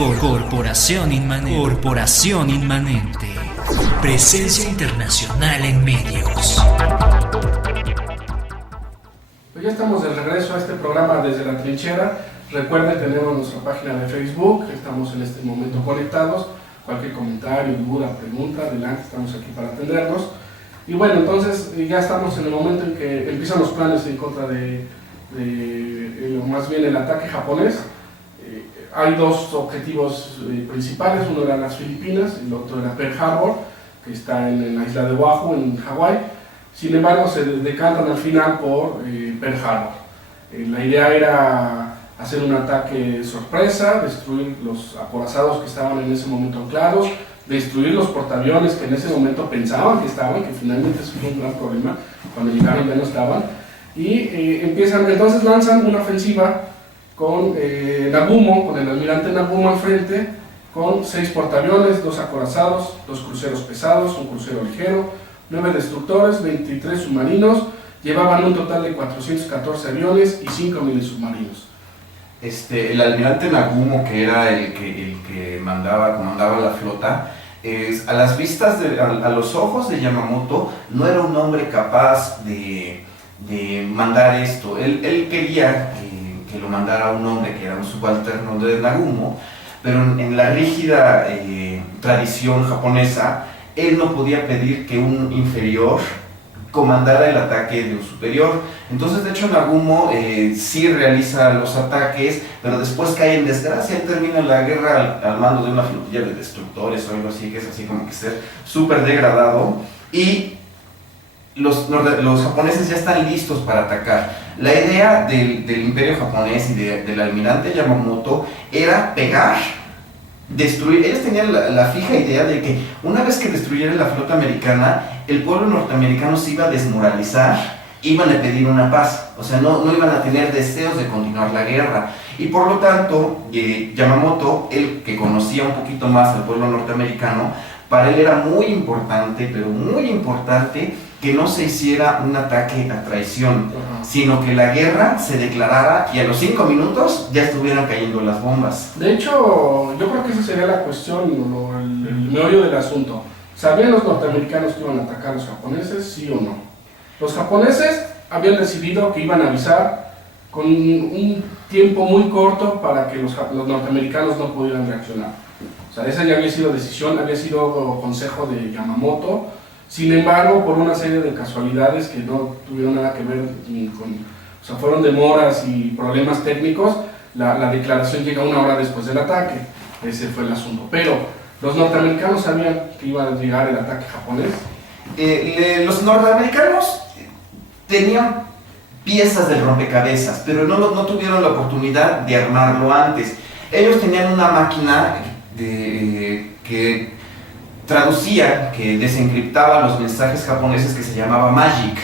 Corporación Inmanente. Corporación Inmanente. Presencia internacional en medios. Pues ya estamos de regreso a este programa desde la trinchera. Recuerden, tenemos nuestra página de Facebook, estamos en este momento conectados. Cualquier comentario, duda, pregunta, adelante, estamos aquí para atenderlos. Y bueno, entonces ya estamos en el momento en que empiezan los planes en contra de más bien el ataque japonés. Hay dos objetivos principales, uno era las Filipinas, el otro era Pearl Harbor, que está en la isla de Oahu, en Hawái. Sin embargo, se decantan al final por Pearl Harbor. La idea era hacer un ataque sorpresa, destruir los acorazados que estaban en ese momento anclados, destruir los portaaviones que en ese momento pensaban que estaban, que finalmente eso fue un gran problema, cuando llegaron ya no estaban, y entonces lanzan una ofensiva con Nagumo, con el almirante Nagumo al frente, con 6 portaaviones, 2 acorazados, 2 cruceros pesados, un crucero ligero, 9 destructores, 23 submarinos, llevaban un total de 414 aviones y 5 milisubmarinos. El almirante Nagumo, que era el que comandaba la flota, a las vistas, a los ojos de Yamamoto, no era un hombre capaz de mandar esto. Él quería que lo mandara un hombre que era un subalterno de Nagumo, pero en la rígida tradición japonesa, él no podía pedir que un inferior comandara el ataque de un superior. Entonces, de hecho, Nagumo sí realiza los ataques, pero después cae en desgracia. Él termina la guerra al mando de una flotilla de destructores o algo así, que es así como que ser súper degradado, y los japoneses ya están listos para atacar. La idea del imperio japonés y del almirante Yamamoto era pegar, destruir. Ellos tenían la fija idea de que una vez que destruyeran la flota americana, el pueblo norteamericano se iba a desmoralizar, iban a pedir una paz, o sea, no iban a tener deseos de continuar la guerra. Y por lo tanto, Yamamoto, él que conocía un poquito más al pueblo norteamericano, para él era muy importante, pero muy importante, que no se hiciera un ataque a traición, sino que la guerra se declarara y a los 5 minutos ya estuvieran cayendo las bombas. De hecho, yo creo que esa sería la cuestión, el meollo del asunto. ¿Sabían los norteamericanos que iban a atacar a los japoneses, sí o no? Los japoneses habían decidido que iban a avisar con un tiempo muy corto para que los norteamericanos no pudieran reaccionar. O sea, esa ya había sido decisión, había sido consejo de Yamamoto. Sin embargo, por una serie de casualidades que no tuvieron nada que ver o sea, fueron demoras y problemas técnicos, la declaración llega 1 hora después del ataque. Ese fue el asunto. Pero los norteamericanos sabían que iba a llegar el ataque japonés. Los norteamericanos tenían piezas del rompecabezas, pero no tuvieron la oportunidad de armarlo antes. Ellos tenían una máquina que traducía, que desencriptaba los mensajes japoneses, que se llamaba Magic.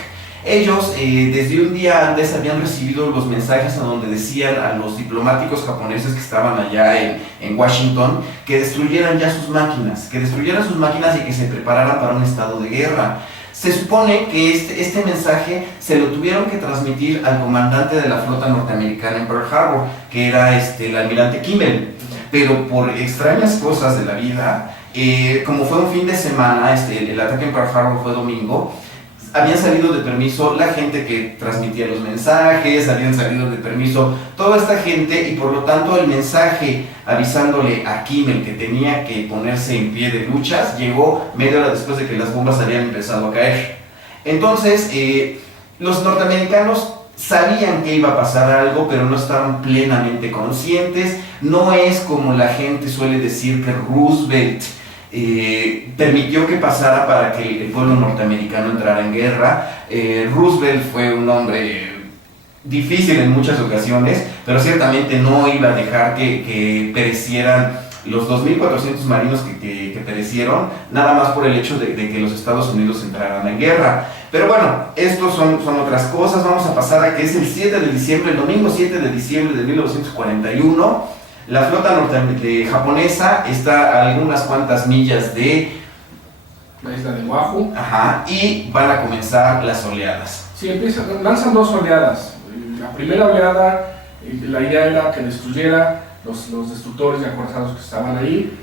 Ellos desde un día antes habían recibido los mensajes a donde decían a los diplomáticos japoneses que estaban allá en Washington que destruyeran ya sus máquinas, y que se prepararan para un estado de guerra. Se supone que este mensaje se lo tuvieron que transmitir al comandante de la flota norteamericana en Pearl Harbor, que era el almirante Kimmel, pero por extrañas cosas de la vida, como fue un fin de semana, el ataque en Pearl Harbor fue domingo, habían salido de permiso la gente que transmitía los mensajes, habían salido de permiso toda esta gente, y por lo tanto el mensaje avisándole a Kimmel que tenía que ponerse en pie de luchas llegó media hora después de que las bombas habían empezado a caer. Entonces, los norteamericanos sabían que iba a pasar algo, pero no estaban plenamente conscientes. No es como la gente suele decir que Roosevelt permitió que pasara para que el pueblo norteamericano entrara en guerra. Roosevelt fue un hombre difícil en muchas ocasiones, pero ciertamente no iba a dejar que perecieran los 2.400 marinos que perecieron, nada más por el hecho de que los Estados Unidos entraran en guerra. Pero bueno, estos son otras cosas. Vamos a pasar a que es el 7 de diciembre, el domingo 7 de diciembre de 1941. La flota japonesa está a algunas cuantas millas de la isla de Oahu. Y van a comenzar las oleadas. Sí, lanzan 2 oleadas. La primera oleada, la idea era que destruyera los destructores y acorazados que estaban ahí,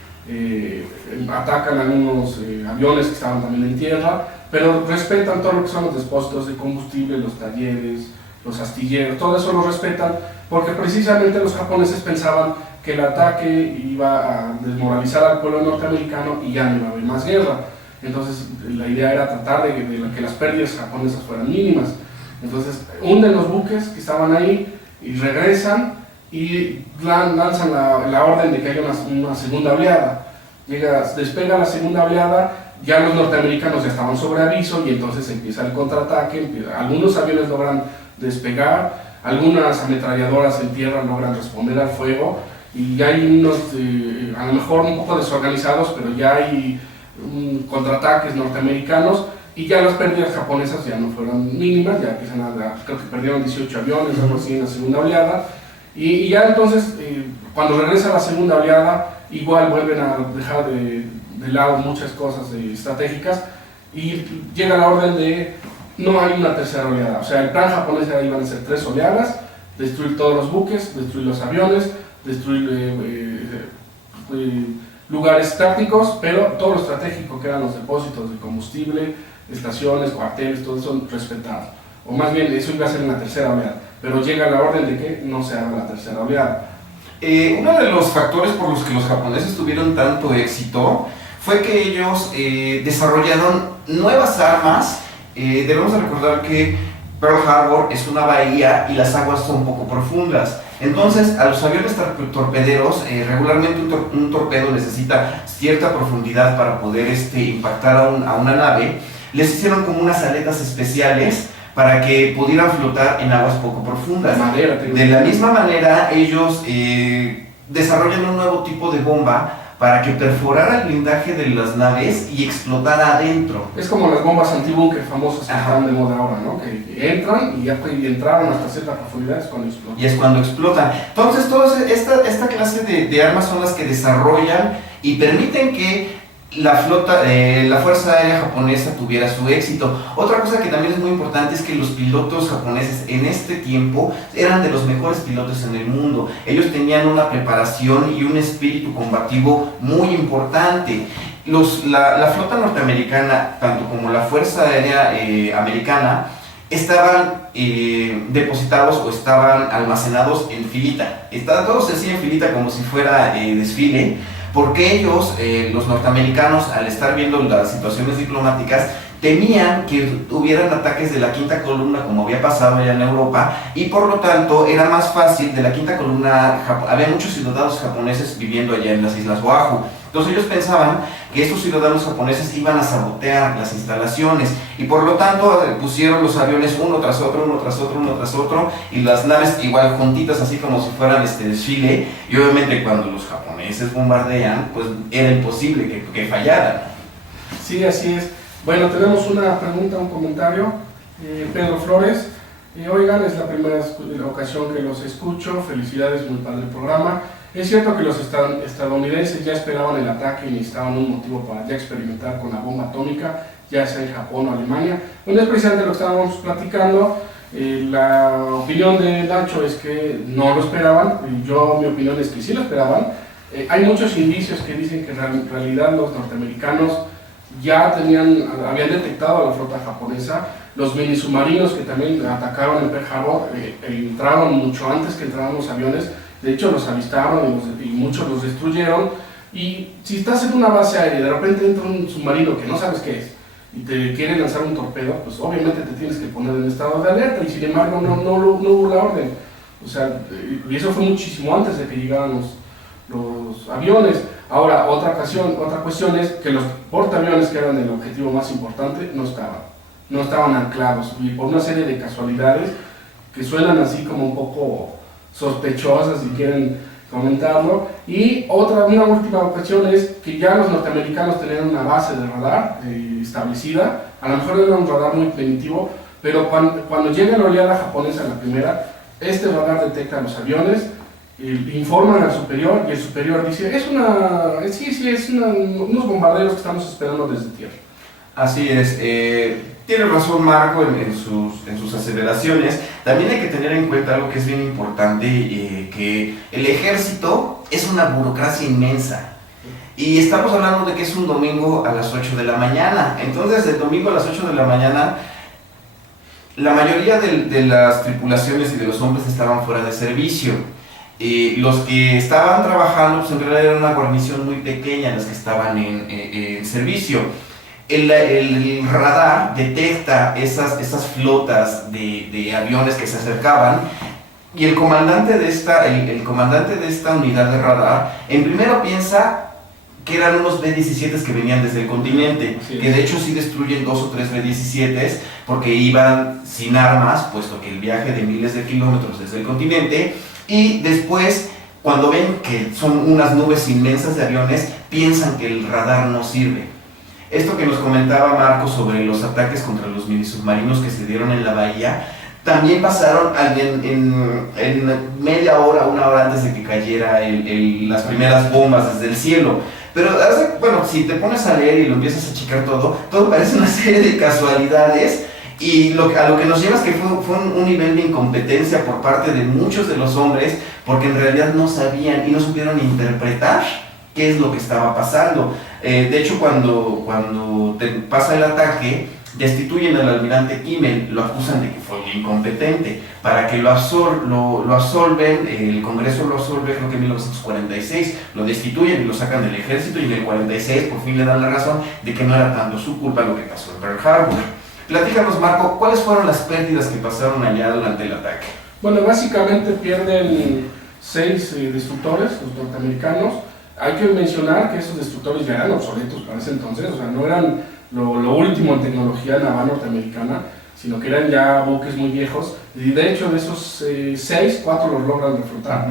atacan algunos aviones que estaban también en tierra, pero respetan todo lo que son los depósitos de combustible, los talleres, los astilleros, todo eso lo respetan, porque precisamente los japoneses pensaban que el ataque iba a desmoralizar al pueblo norteamericano y ya no iba a haber más guerra. Entonces la idea era tratar de que las pérdidas japonesas fueran mínimas. Entonces hunden los buques que estaban ahí y regresan y lanzan la orden de que haya una segunda oleada. Despega la segunda oleada, ya los norteamericanos ya estaban sobre aviso y entonces empieza el contraataque. Algunos aviones logran despegar, algunas ametralladoras en tierra logran responder al fuego y ya hay unos, a lo mejor un poco desorganizados, pero ya hay contraataques norteamericanos y ya las pérdidas japonesas ya no fueron mínimas, ya empiezan creo que perdieron 18 aviones, algo así en la segunda oleada, y ya entonces cuando regresa la segunda oleada igual vuelven a dejar de lado muchas cosas estratégicas y llega la orden de no hay una tercera oleada. O sea, el plan japonés era iban a ser 3 oleadas, destruir todos los buques, destruir los aviones, destruir lugares tácticos, pero todo lo estratégico que eran los depósitos de combustible, estaciones, cuarteles, todo eso respetado. O más bien, eso iba a ser en la tercera oleada, pero llega la orden de que no se haga la tercera oleada. Uno de los factores por los que los japoneses tuvieron tanto éxito fue que ellos desarrollaron nuevas armas. Debemos de recordar que Pearl Harbor es una bahía y las aguas son poco profundas. Entonces, a los aviones torpederos, regularmente un torpedo necesita cierta profundidad para poder impactar a una nave. Les hicieron como unas aletas especiales para que pudieran flotar en aguas poco profundas. De la misma manera, ellos desarrollan un nuevo tipo de bomba para que perforara el blindaje de las naves y explotara adentro. Es como las bombas antibúnker famosas que están de moda ahora, ¿no? Que entran y ya entraron hasta cierta profundidad es cuando explotan. Y es cuando explotan. Entonces, esta clase de armas son las que desarrollan y permiten que la Fuerza Aérea Japonesa tuviera su éxito. Otra cosa que también es muy importante es que los pilotos japoneses en este tiempo eran de los mejores pilotos en el mundo. Ellos tenían una preparación y un espíritu combativo muy importante. La flota norteamericana, tanto como la Fuerza Aérea Americana, estaban depositados o estaban almacenados en filita. Todos así en filita como si fuera desfile, porque ellos, los norteamericanos, al estar viendo las situaciones diplomáticas, temían que hubieran ataques de la quinta columna como había pasado allá en Europa, y por lo tanto era más fácil. De la quinta columna había muchos ciudadanos japoneses viviendo allá en las Islas Oahu. Entonces ellos pensaban que estos ciudadanos japoneses iban a sabotear las instalaciones y por lo tanto pusieron los aviones uno tras otro, uno tras otro, uno tras otro, y las naves igual juntitas así como si fueran desfile, y obviamente cuando los japoneses bombardean pues era imposible que fallaran. Sí, así es. Bueno, tenemos una pregunta, un comentario. Pedro Flores, oigan, es la primera ocasión que los escucho, felicidades, muy padre el programa. Es cierto que los estadounidenses ya esperaban el ataque y necesitaban un motivo para ya experimentar con la bomba atómica, ya sea en Japón o Alemania. Bueno, es precisamente lo que estábamos platicando. La opinión de Nacho es que no lo esperaban, mi opinión es que sí lo esperaban. Hay muchos indicios que dicen que en realidad los norteamericanos ya habían detectado a la flota japonesa. Los mini submarinos que también atacaron en Pearl Harbor entraron mucho antes que entraron los aviones. De hecho los avistaron y muchos los destruyeron. Y si estás en una base aérea y de repente entra un submarino que no sabes qué es y te quiere lanzar un torpedo, pues obviamente te tienes que poner en estado de alerta, y sin embargo no hubo la orden. O sea, y eso fue muchísimo antes de que llegaran los aviones. Ahora, otra cuestión es que los portaaviones, que eran el objetivo más importante, no estaban anclados, y por una serie de casualidades que suenan así como un poco sospechosas, si quieren comentarlo. Y una última cuestión es que ya los norteamericanos tenían una base de radar establecida. A lo mejor era un radar muy primitivo, pero cuando llega la oleada japonesa, la primera, este radar detecta los aviones, informan al superior y el superior dice, es unos bombarderos que estamos esperando desde tierra. Así es, tiene razón Marco en sus aseveraciones. También hay que tener en cuenta algo que es bien importante, que el ejército es una burocracia inmensa. Y estamos hablando de que es un domingo a las 8 de la mañana. Entonces, el domingo a las 8 de la mañana, la mayoría de las tripulaciones y de los hombres estaban fuera de servicio. Los que estaban trabajando, pues en realidad era una guarnición muy pequeña, las que estaban en servicio. El radar detecta esas flotas de aviones que se acercaban, y el comandante de esta unidad de radar, en primero piensa que eran unos B-17 que venían desde el continente, que de hecho sí destruyen 2 o 3 B-17 porque iban sin armas, puesto que el viaje de miles de kilómetros desde el continente, y después, cuando ven que son unas nubes inmensas de aviones, piensan que el radar no sirve. Esto que nos comentaba Marco sobre los ataques contra los minisubmarinos que se dieron en la bahía, también pasaron en media hora, una hora antes de que cayera las primeras bombas desde el cielo. Pero, bueno, si te pones a leer y lo empiezas a checar todo parece una serie de casualidades, y a lo que nos lleva es que fue un nivel de incompetencia por parte de muchos de los hombres, porque en realidad no sabían y no supieron interpretar qué es lo que estaba pasando. De hecho, cuando pasa el ataque, destituyen al almirante Kimmel, lo acusan de que fue un incompetente. Para que lo absolven, el Congreso lo absolve, creo que en 1946, lo destituyen y lo sacan del ejército, y en el 46 por fin le dan la razón de que no era tanto su culpa lo que pasó en Pearl Harbor. Platícanos, Marco, ¿cuáles fueron las pérdidas que pasaron allá durante el ataque? Bueno, básicamente pierden 6 destructores, los norteamericanos. Hay que mencionar que esos destructores ya eran obsoletos para ese entonces, o sea, no eran lo último en tecnología naval norteamericana, sino que eran ya buques muy viejos, y de hecho de esos 6, 4 los logran reflotar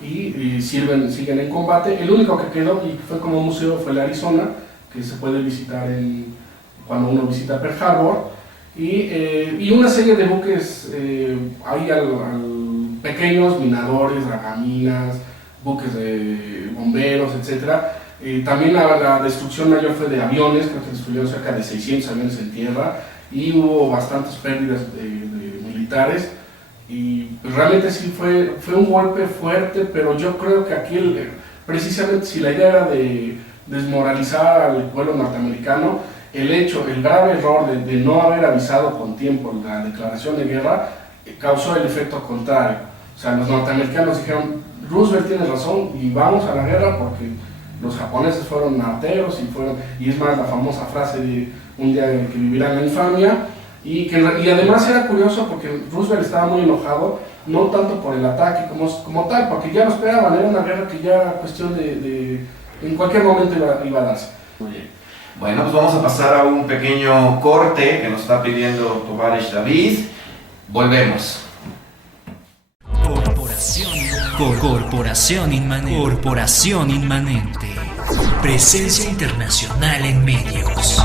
y siguen en combate. El único que quedó y fue como museo fue el Arizona, que se puede visitar cuando uno visita Pearl Harbor, y una serie de buques hay pequeños, minadores, dragaminas, buques de bomberos, etc. También la destrucción mayor fue de aviones, creo que destruyeron cerca de 600 aviones en tierra, y hubo bastantes pérdidas de militares, y pues realmente sí fue un golpe fuerte, pero yo creo que aquí precisamente si la idea era de desmoralizar al pueblo norteamericano, el grave error de no haber avisado con tiempo la declaración de guerra causó el efecto contrario. O sea, los norteamericanos dijeron, Roosevelt tiene razón y vamos a la guerra porque los japoneses fueron arteros y es más la famosa frase de un día en que vivirán la infamia, y además era curioso porque Roosevelt estaba muy enojado, no tanto por el ataque como tal, porque ya lo esperaban, era una guerra que ya era cuestión de en cualquier momento iba a darse. Muy bien. Bueno, pues vamos a pasar a un pequeño corte que nos está pidiendo Tovarish David. Volvemos. Corporación Inmanente. Presencia internacional en medios.